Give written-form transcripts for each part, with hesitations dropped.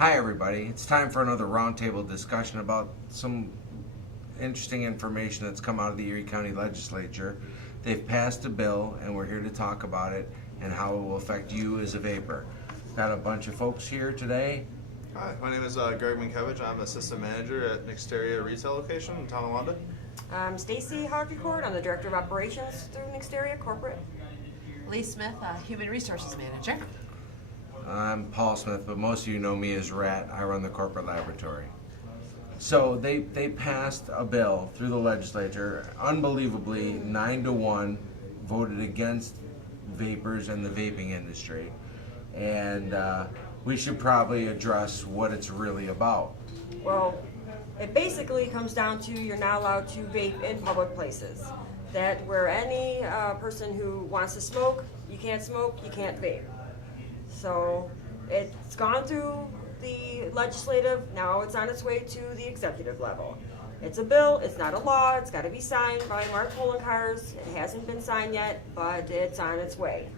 Hi everybody, it's time for another roundtable discussion about some interesting information that's come out of the Erie County Legislature. They've passed a bill and we're here to talk about it and how it will affect you as a vapor. Got a bunch of folks here today. Hi, my name is Greg Minkiewicz. I'm Assistant Manager at Nexteria Retail Location in Tonawanda. I'm Stacy Hoggecourt. I'm the Director of Operations through Nexteria Corporate. Lee Smith, Human Resources Manager. I'm Paul Smith, but most of you know me as Rat. I run the corporate laboratory. So they passed a bill through the legislature, unbelievably 9-1, voted against vapors and the vaping industry. And we should probably address what it's really about. Well, it basically comes down to you're not allowed to vape in public places. That where any person who wants to smoke, you can't smoke, you can't vape. So it's gone through the legislative, now it's on its way to the executive level. It's a bill, it's not a law, it's got to be signed by Mark Poloncarz. It hasn't been signed yet, but it's on its way.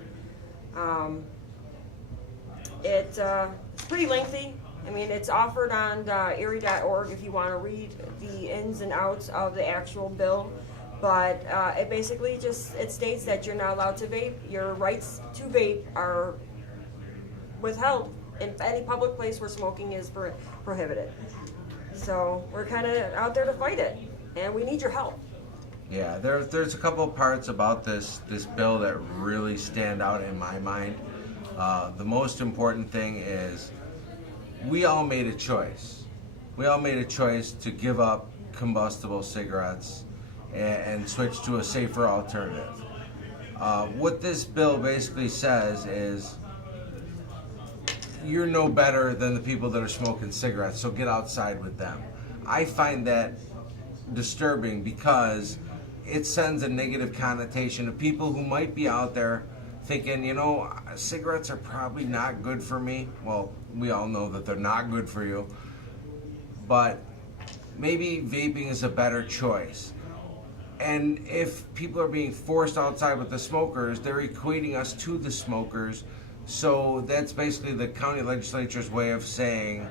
It's pretty lengthy. I mean, it's offered on erie.org if you want to read the ins and outs of the actual bill. But it basically it states that you're not allowed to vape. Your rights to vape are withheld in any public place where smoking is prohibited. So we're kind of out there to fight it, and we need your help. Yeah, there's a couple of parts about this bill that really stand out in my mind. The most important thing is we all made a choice. We all made a choice to give up combustible cigarettes and switch to a safer alternative. What this bill basically says is you're no better than the people that are smoking cigarettes, so get outside with them. I find that disturbing because it sends a negative connotation to people who might be out there thinking, you know, cigarettes are probably not good for me. Well, we all know that they're not good for you, but maybe vaping is a better choice. And if people are being forced outside with the smokers, they're equating us to the smokers. So that's basically the county legislature's way of saying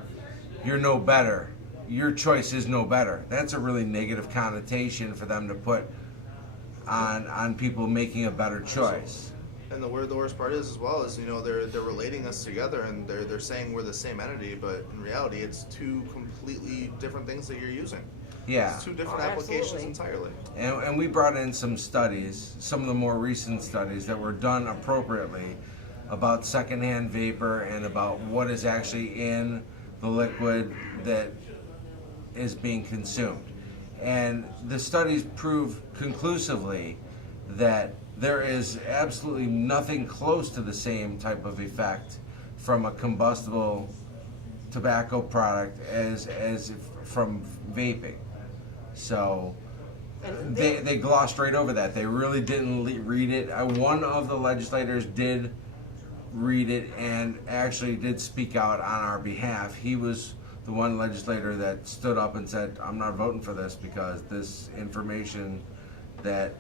you're no better. Your choice is no better. That's a really negative connotation for them to put on people making a better choice. And the worst part is, as well, is, you know, they're relating us together, and they're saying we're the same entity, but in reality, it's two completely different things that you're using. Yeah. It's two different Absolutely. applications entirely. And we brought in some studies, some of the more recent studies that were done appropriately about secondhand vapor and about what is actually in the liquid that is being consumed. And the studies prove conclusively that there is absolutely nothing close to the same type of effect from a combustible tobacco product as from vaping. So they glossed right over that. They really didn't read it. One of the legislators did read it and actually did speak out on our behalf. He was the one legislator that stood up and said, I'm not voting for this because this information that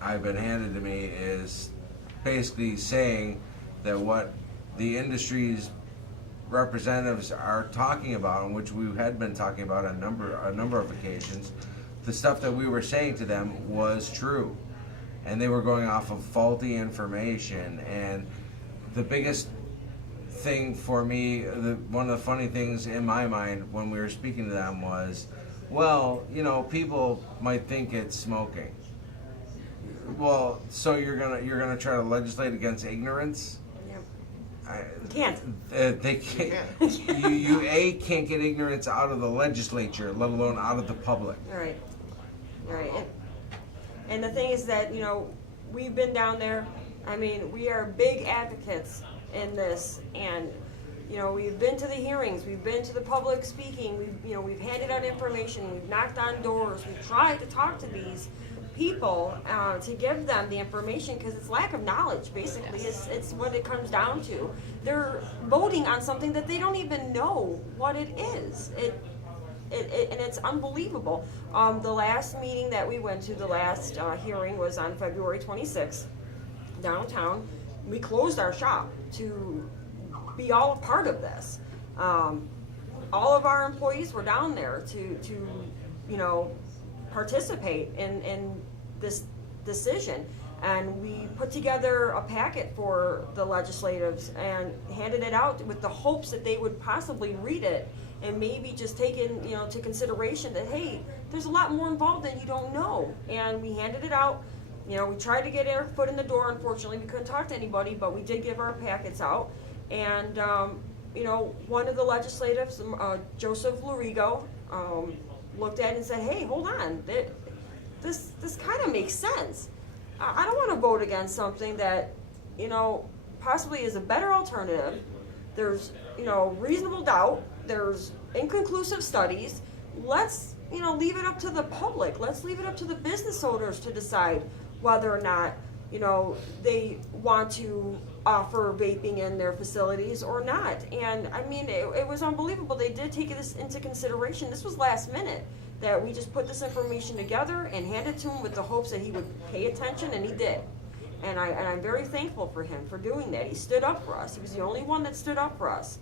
I've been handed to me is basically saying that what the industry's representatives are talking about, and which we had been talking about on a number of occasions, the stuff that we were saying to them was true. And they were going off of faulty information. And the biggest thing for me, one of the funny things in my mind when we were speaking to them was, well, you know, people might think it's smoking. Well, so you're gonna try to legislate against ignorance? You can't. They can't. You can't get ignorance out of the legislature, let alone out of the public. Right. And the thing is that, you know, we've been down there. I mean, we are big advocates in this, and you know, we've been to the hearings, we've been to the public speaking, we've handed out information, we've knocked on doors, we've tried to talk to these people to give them the information, because it's lack of knowledge, basically. It's what it comes down to. They're voting on something that they don't even know what it is. And it's unbelievable. The last meeting that we went to, the last hearing, was on February 26th, downtown. We closed our shop to be all a part of this. all of our employees were down there to you know, participate in this decision. And we put together a packet for the legislatives and handed it out with the hopes that they would possibly read it and maybe just take in, you know, to consideration that, hey, there's a lot more involved than you don't know. And we handed it out. You know, we tried to get our foot in the door. Unfortunately, we couldn't talk to anybody, but we did give our packets out. And, you know, one of the legislatives, Joseph Lurigo, looked at it and said, hey, hold on, this kind of makes sense. I don't want to vote against something that, you know, possibly is a better alternative. There's, you know, reasonable doubt. There's inconclusive studies. Let's, you know, leave it up to the public. Let's leave it up to the business owners to decide whether or not, you know, they want to offer vaping in their facilities or not. And I mean, it was unbelievable. They did take this into consideration. This was last minute that we just put this information together and handed to him with the hopes that he would pay attention, and he did. And I'm very thankful for him for doing that. He stood up for us. He was the only one that stood up for us.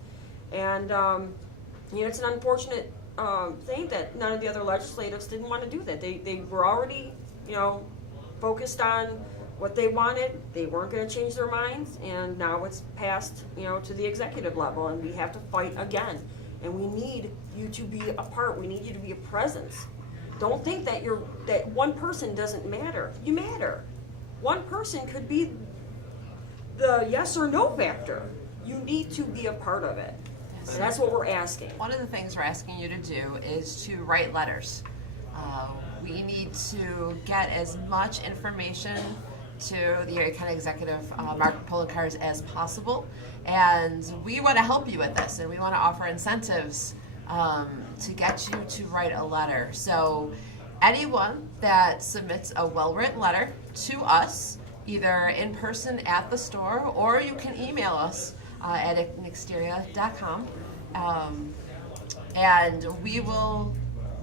And, you know, it's an unfortunate thing that none of the other legislatives didn't want to do that. They were already, you know, focused on what they wanted. They weren't going to change their minds, and now it's passed, you know, to the executive level, and we have to fight again. And we need you to be a part. We need you to be a presence. Don't think that that one person doesn't matter. You matter. One person could be the yes or no factor. You need to be a part of it. And that's what we're asking. One of the things we're asking you to do is to write letters. We need to get as much information to the Erie County Executive, Mark Poloncarz, as possible. And we want to help you with this, and we want to offer incentives to get you to write a letter. So anyone that submits a well-written letter to us, either in person at the store, or you can email us at nexteria.com, and we will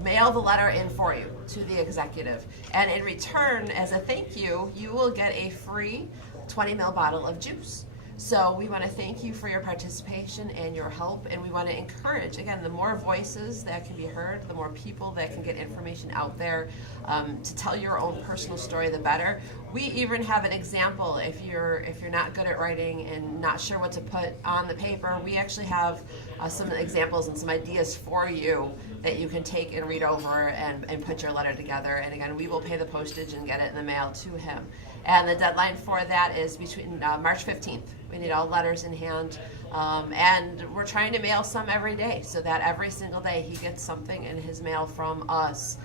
mail the letter in for you to the executive. And in return, as a thank you, you will get a free 20 ml bottle of juice. So we want to thank you for your participation and your help, and we want to encourage, again, the more voices that can be heard, the more people that can get information out there to tell your own personal story, the better. We even have an example. If you're not good at writing and not sure what to put on the paper, we actually have some examples and some ideas for you that you can take and read over and put your letter together. And again, we will pay the postage and get it in the mail to him. And the deadline for that is between March 15th. We need all letters in hand. And we're trying to mail some every day so that every single day he gets something in his mail from us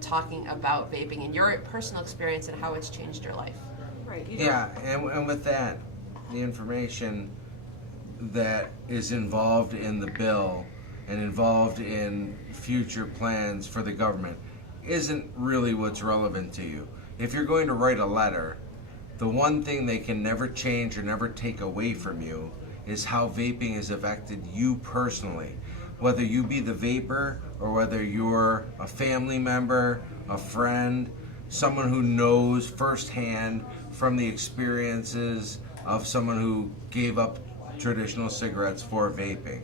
talking about vaping and your personal experience and how it's changed your life. Right. Yeah, and with that, the information that is involved in the bill and involved in future plans for the government isn't really what's relevant to you. If you're going to write a letter, the one thing they can never change or never take away from you is how vaping has affected you personally. Whether you be the vapor or whether you're a family member, a friend, someone who knows firsthand from the experiences of someone who gave up traditional cigarettes for vaping.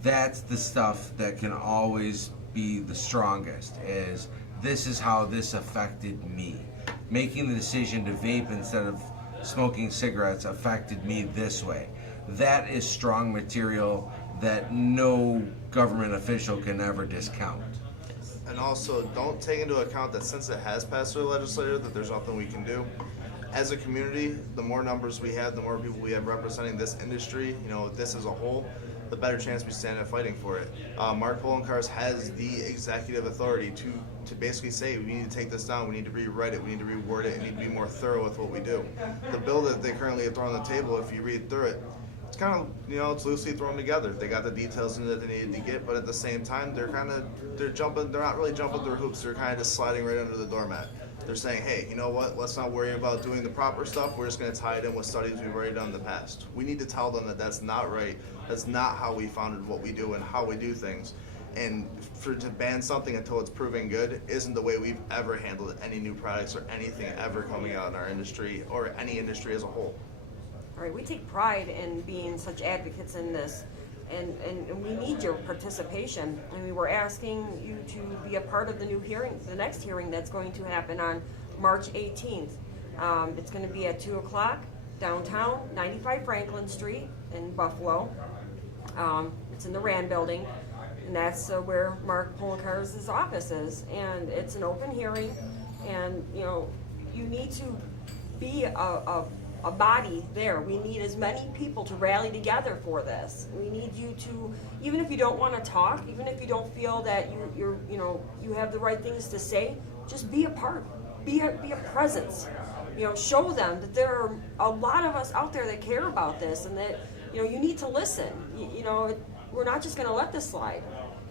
That's the stuff that can always be the strongest, is this is how this affected me. Making the decision to vape instead of smoking cigarettes affected me this way. That is strong material that no government official can ever discount. And also, don't take into account that since it has passed through the legislature, that there's nothing we can do. As a community, the more numbers we have, the more people we have representing this industry, you know, this as a whole, the better chance we stand at fighting for it. Mark Poloncarz has the executive authority to basically say, we need to take this down, we need to rewrite it, we need to reword it, and need to be more thorough with what we do. The bill that they currently have thrown on the table, if you read through it, it's kind of, you know, it's loosely thrown together. They got the details in it that they needed to get, but at the same time, they're not really jumping through hoops, they're kind of just sliding right under the doormat. They're saying, hey, you know what, let's not worry about doing the proper stuff, we're just going to tie it in with studies we've already done in the past. We need to tell them that that's not right, that's not how we founded what we do and how we do things. And to ban something until it's proven good isn't the way we've ever handled any new products or anything ever coming out in our industry or any industry as a whole. All right, we take pride in being such advocates in this. and we need your participation. I mean, we're asking you to be a part of the new hearing, the next hearing that's going to happen on March 18th. It's going to be at 2 o'clock downtown, 95 Franklin Street in Buffalo. It's in the Rand Building, and that's where Mark Polikar's office is. And it's an open hearing, and you know, you need to be a body there. We need as many people to rally together for this. We need you to, even if you don't want to talk, even if you don't feel that you have the right things to say, just be a part, be a presence. You know, show them that there are a lot of us out there that care about this, and that you need to listen. We're not just going to let this slide.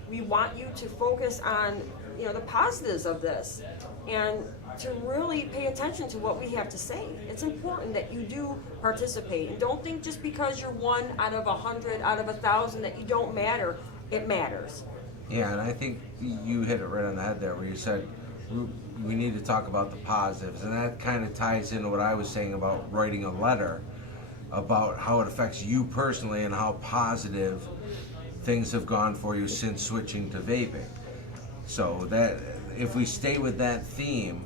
We want you to focus on the positives of this, and to really pay attention to what we have to say. It's important that you do participate, and don't think just because you're 1 out of 100 out of 1,000 that you don't matter. It matters. Yeah, and I think you hit it right on the head there, where you said we need to talk about the positives, and that kind of ties into what I was saying about writing a letter about how it affects you personally and how positive things have gone for you since switching to vaping. So that if we stay with that theme,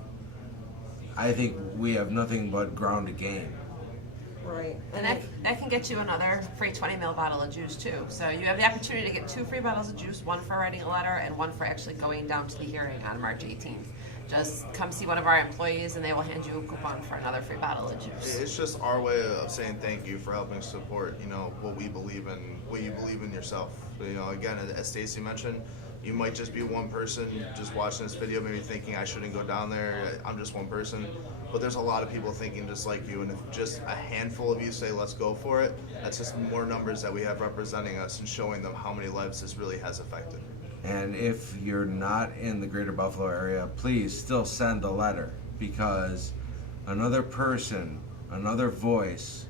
I think we have nothing but ground to gain. Right. And that can get you another free 20 ml bottle of juice too. So you have the opportunity to get 2 free bottles of juice, 1 for writing a letter and 1 for actually going down to the hearing on March 18th. Just come see one of our employees and they will hand you a coupon for another free bottle of juice. It's just our way of saying thank you for helping support, what we believe in, what you believe in yourself. Again, as Stacy mentioned, you might just be one person just watching this video, maybe thinking I shouldn't go down there, I'm just one person. But there's a lot of people thinking just like you, and if just a handful of you say let's go for it, that's just more numbers that we have representing us and showing them how many lives this really has affected. And if you're not in the greater Buffalo area, please still send a letter, because another person, another voice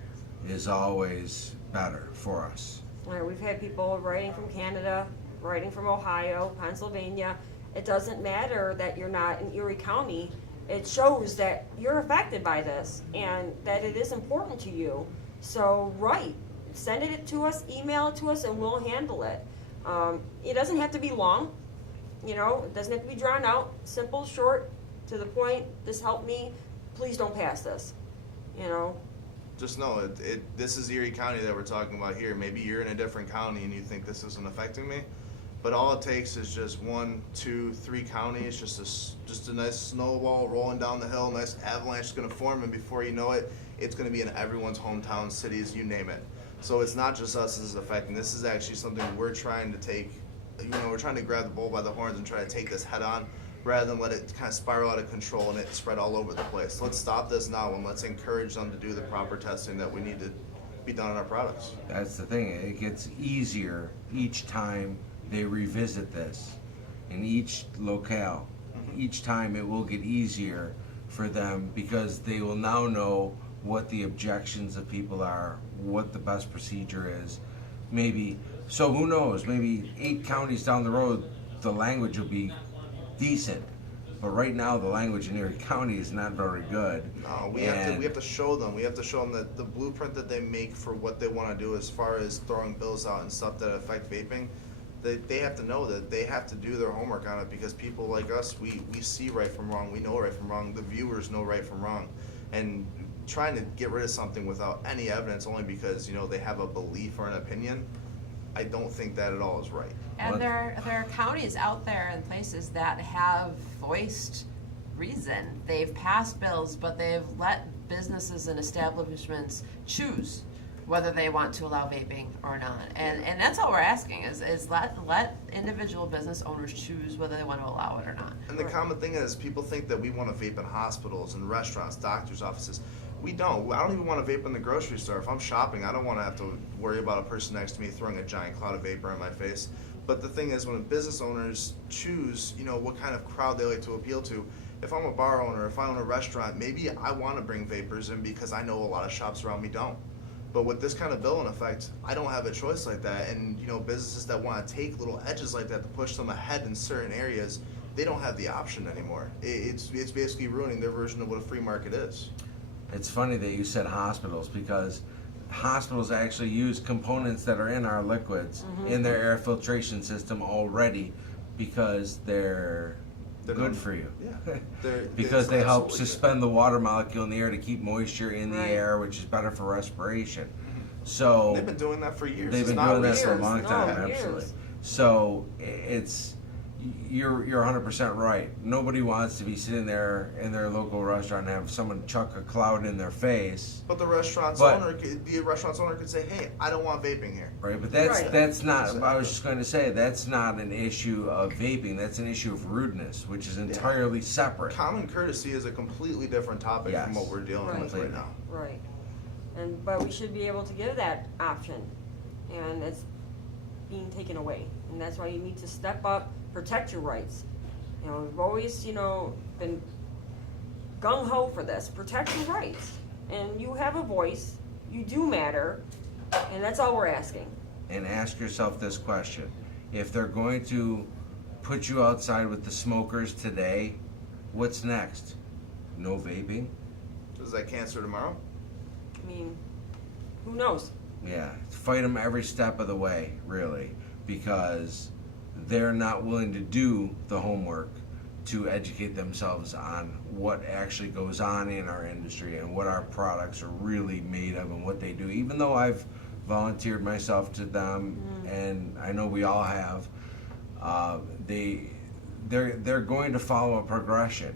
is always better for us. We've had people writing from Canada, writing from Ohio, Pennsylvania. It doesn't matter that you're not in Erie County. It shows that you're affected by this and that it is important to you. So write, send it to us, email it to us, and we'll handle it. It doesn't have to be long, it doesn't have to be drawn out. Simple, short, to the point. This helped me. Please don't pass this. Just know this is Erie County that we're talking about here. Maybe you're in a different county and you think this isn't affecting me, but all it takes is just 1, 2, 3 counties, just a nice snowball rolling down the hill, nice avalanche is going to form, and before you know it, it's going to be in everyone's hometown, cities, you name it. So it's not just us this is affecting. This is actually something we're trying to take, we're trying to grab the bull by the horns and try to take this head on, rather than let it kind of spiral out of control and it spread all over the place. Let's stop this now, and let's encourage them to do the proper testing that we need to be done on our products. That's the thing. It gets easier each time they revisit this in each locale. Each time it will get easier for them, because they will now know what the objections of people are, what the best procedure is. Maybe, so who knows, maybe 8 counties down the road, the language will be decent. But right now, the language in Erie County is not very good. No, we have to show them. We have to show them that the blueprint that they make for what they want to do, as far as throwing bills out and stuff that affect vaping, they have to know that they have to do their homework on it, because people like us, we see right from wrong. We know right from wrong. The viewers know right from wrong. And trying to get rid of something without any evidence only because they have a belief or an opinion, I don't think that at all is right. And there are counties out there and places that have voiced reason. They've passed bills, but they've let businesses and establishments choose whether they want to allow vaping or not. And that's all we're asking is let individual business owners choose whether they want to allow it or not. And the common thing is people think that we want to vape in hospitals and restaurants, doctors' offices. We don't. I don't even want to vape in the grocery store. If I'm shopping, I don't want to have to worry about a person next to me throwing a giant cloud of vapor in my face. But the thing is, when business owners choose, what kind of crowd they like to appeal to, if I'm a bar owner, if I own a restaurant, maybe I want to bring vapors in because I know a lot of shops around me don't. But with this kind of bill in effect, I don't have a choice like that. And businesses that want to take little edges like that to push them ahead in certain areas, they don't have the option anymore. It's basically ruining their version of what a free market is. It's funny that you said hospitals, because hospitals actually use components that are in our liquids in their air filtration system already because they're They're good known- for you. Yeah. Because they help absolutely good. suspend the water molecule in the air to keep moisture in the Right. air, which is better for respiration. So They've been doing that for years. they've It's been not doing that recent. for a long No, time, years. absolutely. So it's you're 100% right. Nobody wants to be sitting there in their local restaurant and have someone chuck a cloud in their face. But the restaurant's But- owner, could say, "Hey, I don't want vaping here." Right, but that's Right. that's not. I was just going to say that's not an issue of vaping. That's an issue of rudeness, which is entirely separate. Common courtesy is a completely different topic Yes. from what we're dealing with Right. right now. Right. But we should be able to give that option, and it's being taken away. And that's why you need to step up, protect your rights. You know, we've always, been gung ho for this. Protect your rights, and you have a voice. You do matter, and that's all we're asking. And ask yourself this question: if they're going to put you outside with the smokers today, what's next? No vaping? Is that cancer tomorrow? I mean, who knows? Yeah, fight them every step of the way, really, because they're not willing to do the homework to educate themselves on what actually goes on in our industry and what our products are really made of and what they do. Even though I've volunteered myself to them, and I know we all have, they're going to follow a progression,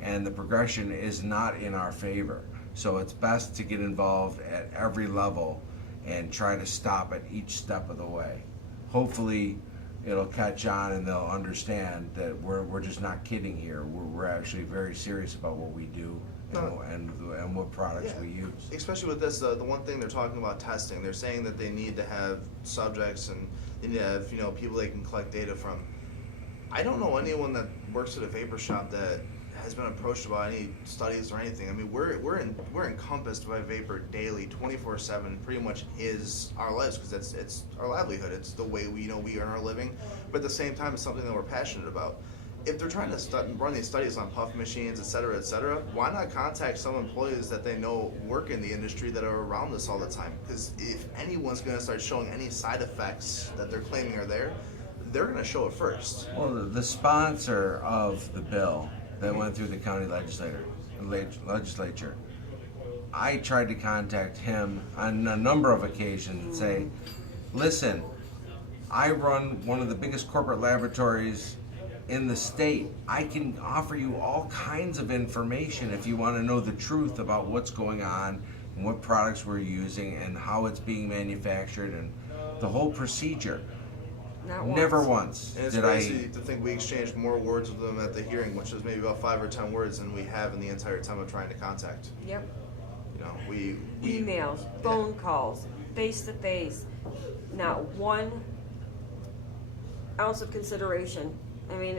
and the progression is not in our favor. So it's best to get involved at every level and try to stop at each step of the way. Hopefully it'll catch on and they'll understand that we're just not kidding here. We're actually very serious about what we do and what products Yeah. we use. Especially with this, the one thing they're talking about testing, they're saying that they need to have subjects and they need to have people they can collect data from. I don't know anyone that works at a vapor shop that has been approached about any studies or anything. I mean, we're encompassed by vapor daily, 24/7. Pretty much is our lives because it's our livelihood. It's the way we earn our living. But at the same time, it's something that we're passionate about. If they're trying to run these studies on puff machines, et cetera, why not contact some employees that they know work in the industry that are around this all the time? Because if anyone's going to start showing any side effects that they're claiming are there, they're going to show it first. Well, the sponsor of the bill that went through the county legislature, I tried to contact him on a number of occasions and say, listen, I run one of the biggest corporate laboratories in the state. I can offer you all kinds of information if you want to know the truth about what's going on and what products we're using and how it's being manufactured and the whole procedure. Not once. Never once And it's did crazy to think we exchanged more words with them at the hearing, which was maybe about 5 or 10 words than we have in the entire time of trying to contact. Yep. We Emails, phone calls, face to face. Not one ounce of consideration. I mean,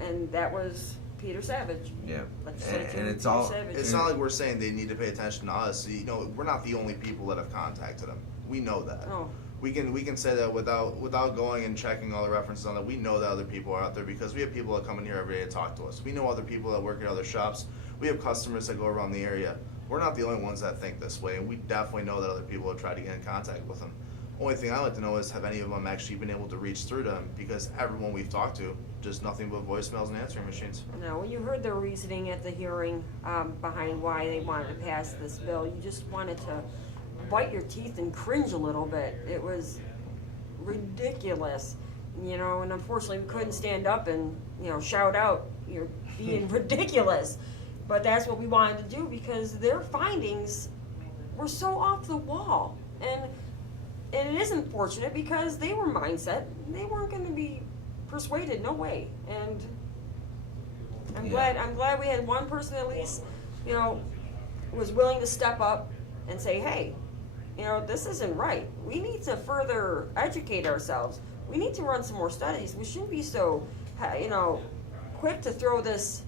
and that was Peter Savage. Yeah, Legislature and it's Peter all. Savage. It's not like we're saying they need to pay attention to us. We're not the only people that have contacted them. We know that. Oh. We can say that without going and checking all the references on that. We know that other people are out there because we have people that come in here every day to talk to us. We know other people that work at other shops. We have customers that go around the area. We're not the only ones that think this way, and we definitely know that other people have tried to get in contact with them. Only thing I'd like to know is have any of them actually been able to reach through to them, because everyone we've talked to, just nothing but voicemails and answering machines. Now, when you heard their reasoning at the hearing behind why they wanted to pass this bill, you just wanted to bite your teeth and cringe a little bit. It was ridiculous, and unfortunately we couldn't stand up and, shout out, you're being ridiculous. But that's what we wanted to do because their findings were so off the wall. And it is unfortunate because they were mindset. They weren't going to be persuaded, no way. And I'm glad we had one person at least, was willing to step up and say, hey, this isn't right. We need to further educate ourselves. We need to run some more studies. We shouldn't be so, quick to throw this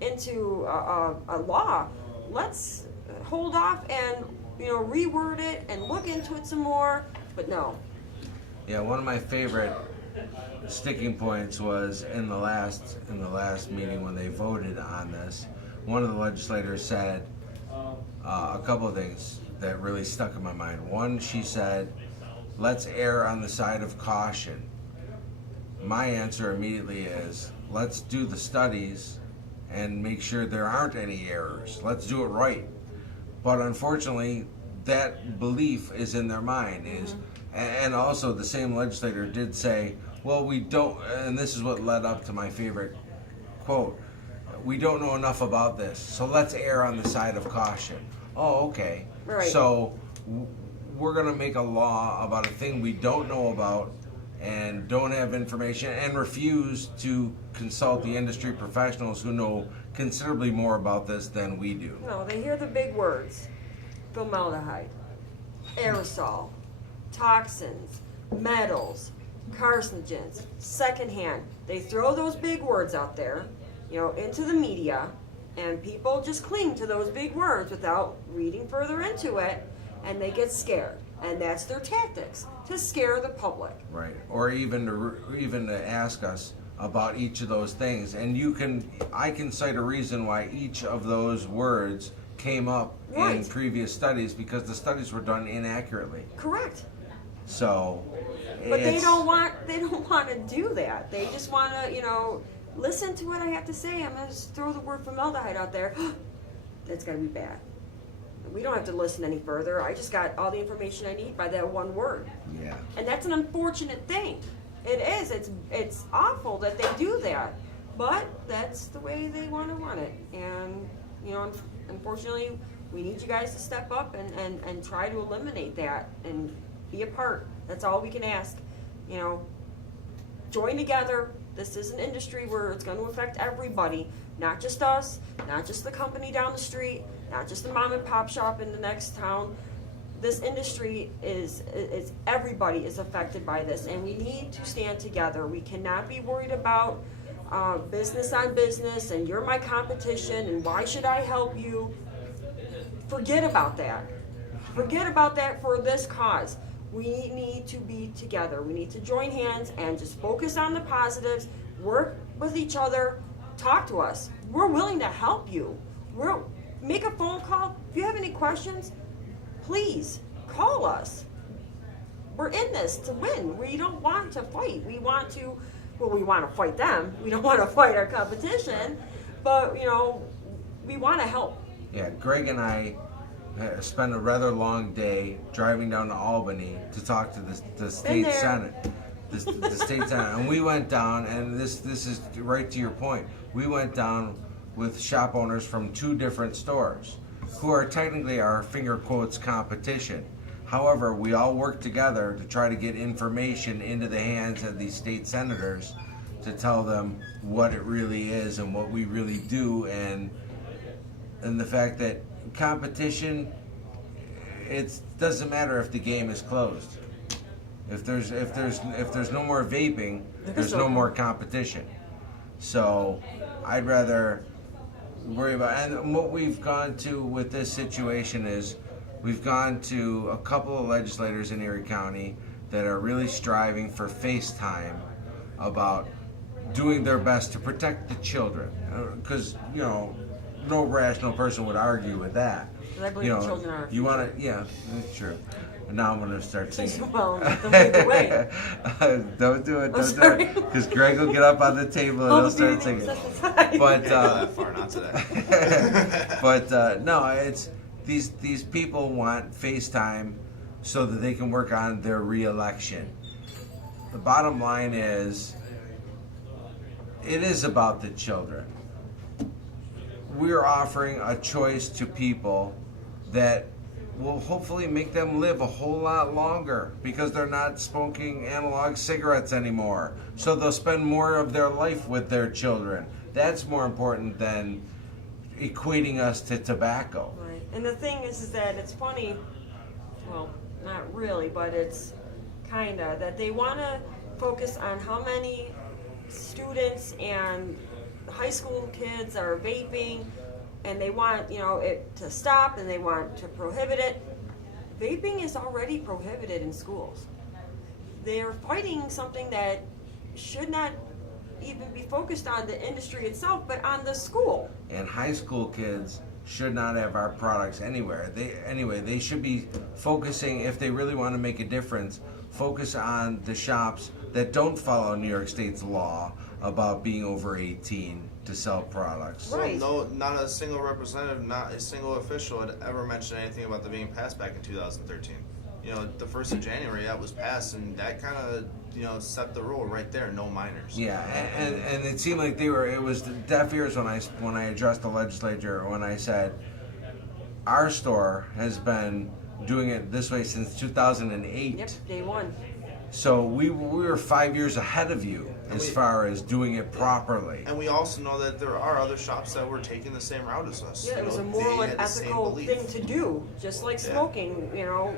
into a law. Let's hold off and, reword it and look into it some more. But no. Yeah, one of my favorite sticking points was in the last meeting when they voted on this. One of the legislators said, a couple of things that really stuck in my mind. One, she said, let's err on the side of caution. My answer immediately is, let's do the studies and make sure there aren't any errors. Let's do it right. But unfortunately, that belief is in their mind. And also the same legislator did say, well, we don't, and this is what led up to my favorite quote, we don't know enough about this, so let's err on the side of caution. Oh, okay. Right. So we're going to make a law about a thing we don't know about and don't have information and refuse to consult the industry professionals who know considerably more about this than we do. No, they hear the big words: formaldehyde, aerosol, toxins, metals, carcinogens, secondhand. They throw those big words out there, into the media, and people just cling to those big words without reading further into it, and they get scared. And that's their tactics, to scare the public. Right. Or even to ask us about each of those things. And I can cite a reason why each of those words came up in Right. previous studies, because the studies were done inaccurately. Correct. So, But they it's- don't want to do that. They just want to, listen to what I have to say. I'm going to just throw the word formaldehyde out there. That's going to be bad. We don't have to listen any further. I just got all the information I need by that one word. Yeah. And that's an unfortunate thing. It is. It's awful that they do that. But that's the way they want to run it. And, unfortunately, we need you guys to step up and try to eliminate that and be a part. That's all we can ask. Join together. This is an industry where it's going to affect everybody, not just us, not just the company down the street, not just the mom and pop shop in the next town. This industry is everybody is affected by this, and we need to stand together. We cannot be worried about business on business and you're my competition and why should I help you. Forget about that. Forget about that for this cause. We need to be together. We need to join hands and just focus on the positives, work with each other, talk to us. We're willing to help you. Make a phone call. If you have any questions, please call us. We're in this to win. We don't want to fight. We want to fight them. We don't want to fight our competition, but we want to help. Yeah, Greg and I spent a rather long day driving down to Albany to talk to the state there. senate, the state senate, and we went down. And this is right to your point. We went down with shop owners from 2 different stores, who are technically our finger quotes competition. However, we all work together to try to get information into the hands of these state senators to tell them what it really is and what we really do, and the fact that competition, it doesn't matter if the game is closed. If there's no more vaping, there's no more competition. So I'd rather worry about, and what we've gone to with this situation is we've gone to a couple of legislators in Erie County that are really striving for face time about doing their best to protect the children, because no rational person would argue with that. And I believe the children are our You want to, yeah, that's true. And now I'm going to start singing. Well, don't lead the way. Don't do it, don't do sorry. it. Because Greg will get up on the table and he'll start singing. But, that far, not today. but no, it's these people want FaceTime so that they can work on their re-election. The bottom line is, it is about the children. We're offering a choice to people that will hopefully make them live a whole lot longer, because they're not smoking analog cigarettes anymore. So they'll spend more of their life with their children. That's more important than equating us to tobacco. Right. And the thing is that it's funny, well, not really, but it's kinda, that they want to focus on how many students and high school kids are vaping, and they want it to stop, and they want to prohibit it. Vaping is already prohibited in schools. They're fighting something that should not even be focused on the industry itself, but on the school. And high school kids should not have our products anywhere. They should be focusing, if they really want to make a difference, focus on the shops that don't follow New York State's law about being over 18 to sell products. Right. No, not a single representative, not a single official had ever mentioned anything about the being passed back in 2013. You know, the 1st of January that was passed, and that kind of, you know, set the rule right there. No minors. Yeah, and it seemed like it was deaf ears when I addressed the legislature, when I said our store has been doing it this way since 2008. Yep, day one. So we were 5 years ahead of you as far as doing it properly. And we also know that there are other shops that were taking the same route as us. Yeah, You it was know, a moral they and had the same ethical belief. thing to do, just like smoking, you know.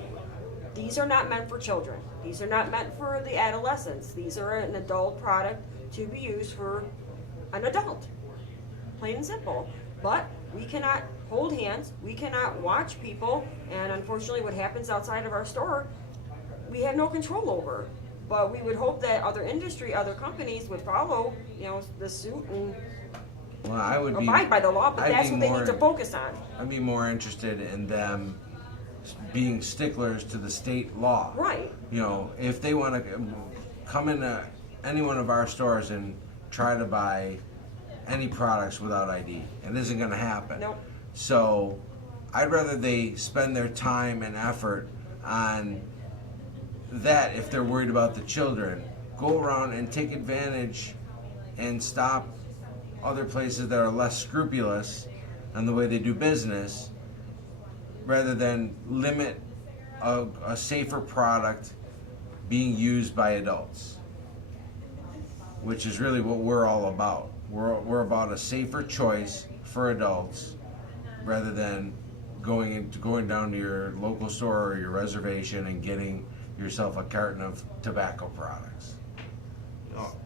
These are not meant for children. These are not meant for the adolescents. These are an adult product to be used for an adult. Plain and simple. But we cannot hold hands. We cannot watch people. And unfortunately, what happens outside of our store, we have no control over. But we would hope that other industry, other companies would follow, you know, the suit and Well, I would be abide by the law. But I'd that's be what they more- need to focus on. I'd be more interested in them being sticklers to the state law. Right. You know, if they want to come into any one of our stores and try to buy any products without ID, it isn't going to happen. Nope. So I'd rather they spend their time and effort on that if they're worried about the children. Go around and take advantage and stop other places that are less scrupulous on the way they do business, rather than limit a safer product being used by adults, which is really what we're all about. We're about a safer choice for adults, rather than going down to your local store or your reservation and getting yourself a carton of tobacco products. Oh,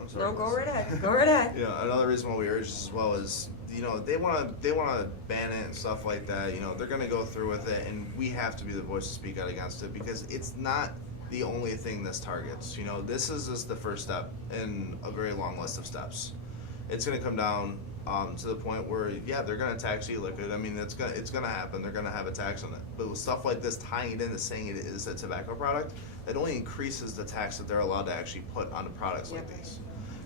I'm sorry. No, go right ahead. Go right ahead. Yeah, another reason why we urge this as well is, you know, they want to ban it and stuff like that. You know, they're going to go through with it, and we have to be the voice to speak out against it, because it's not the only thing this targets. You know, this is just the first step in a very long list of steps. It's going to come down to the point where, yeah, they're going to tax e-liquid. I mean, it's going to happen. They're going to have a tax on it. But with stuff like this, tying it into saying it is a tobacco product, it only increases the tax that they're allowed to actually put onto products like these.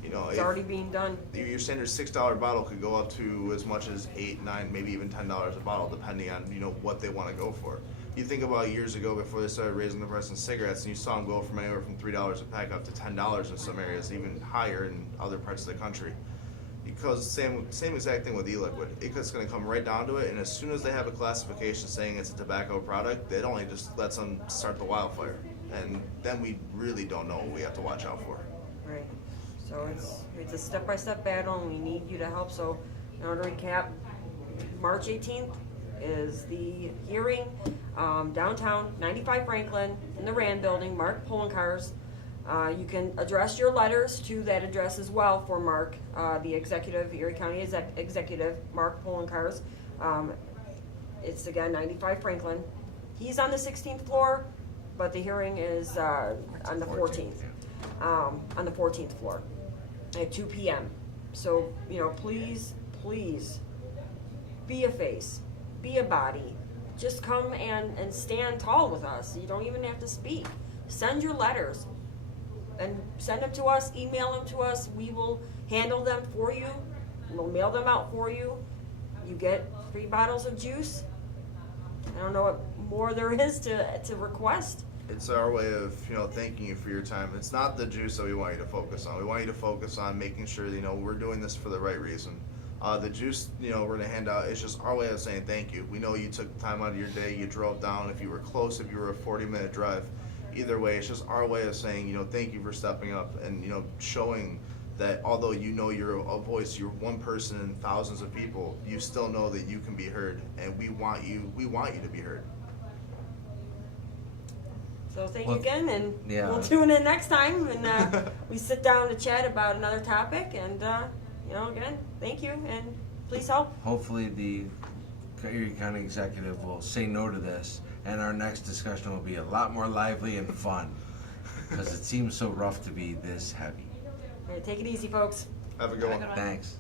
You know, It's already being done. your standard $6 bottle could go up to as much as $8, $9, maybe even $10 a bottle, depending on, you know, what they want to go for. You think about years ago before they started raising the price on cigarettes, and you saw them go from anywhere from $3 a pack up to $10 in some areas, even higher in other parts of the country. Because same exact thing with e-liquid. It's going to come right down to it, and as soon as they have a classification saying it's a tobacco product, it only just lets them start the wildfire, and then we really don't know what we have to watch out for. Right. So it's a step-by-step battle, and we need you to help. So, in order to recap, March 18th is the hearing downtown, 95 Franklin, in the Rand Building, Mark Polencars. You can address your letters to that address as well for Mark, the executive, Erie County executive, Mark Polencars. It's again 95 Franklin. He's on the 16th floor, but the hearing is on the 14th. On the 14th floor at 2 p.m. So, you know, please be a face, be a body. Just come and stand tall with us. You don't even have to speak. Send your letters and send them to us, email them to us. We will handle them for you. We'll mail them out for you. You get 3 bottles of juice. I don't know what more there is to request. It's our way of, you know, thanking you for your time. It's not the juice that we want you to focus on. We want you to focus on making sure, you know, we're doing this for the right reason. The juice, you know, we're going to hand out, it's just our way of saying thank you. We know you took time out of your day, you drove down, if you were close, if you were a 40-minute drive. Either way, it's just our way of saying, you know, thank you for stepping up and, you know, showing that although you know you're a voice, you're one person in thousands of people, you still know that you can be heard, and we want you to be heard. So thank Well, you again, and yeah. we'll tune in next time, and we sit down to chat about another topic. And you know, again, thank you, and please help. Hopefully the Erie County executive will say no to this, and our next discussion will be a lot more lively and fun, because it seems so rough to be this heavy. All right, take it easy, folks. Have a good Have a one. good one. Thanks.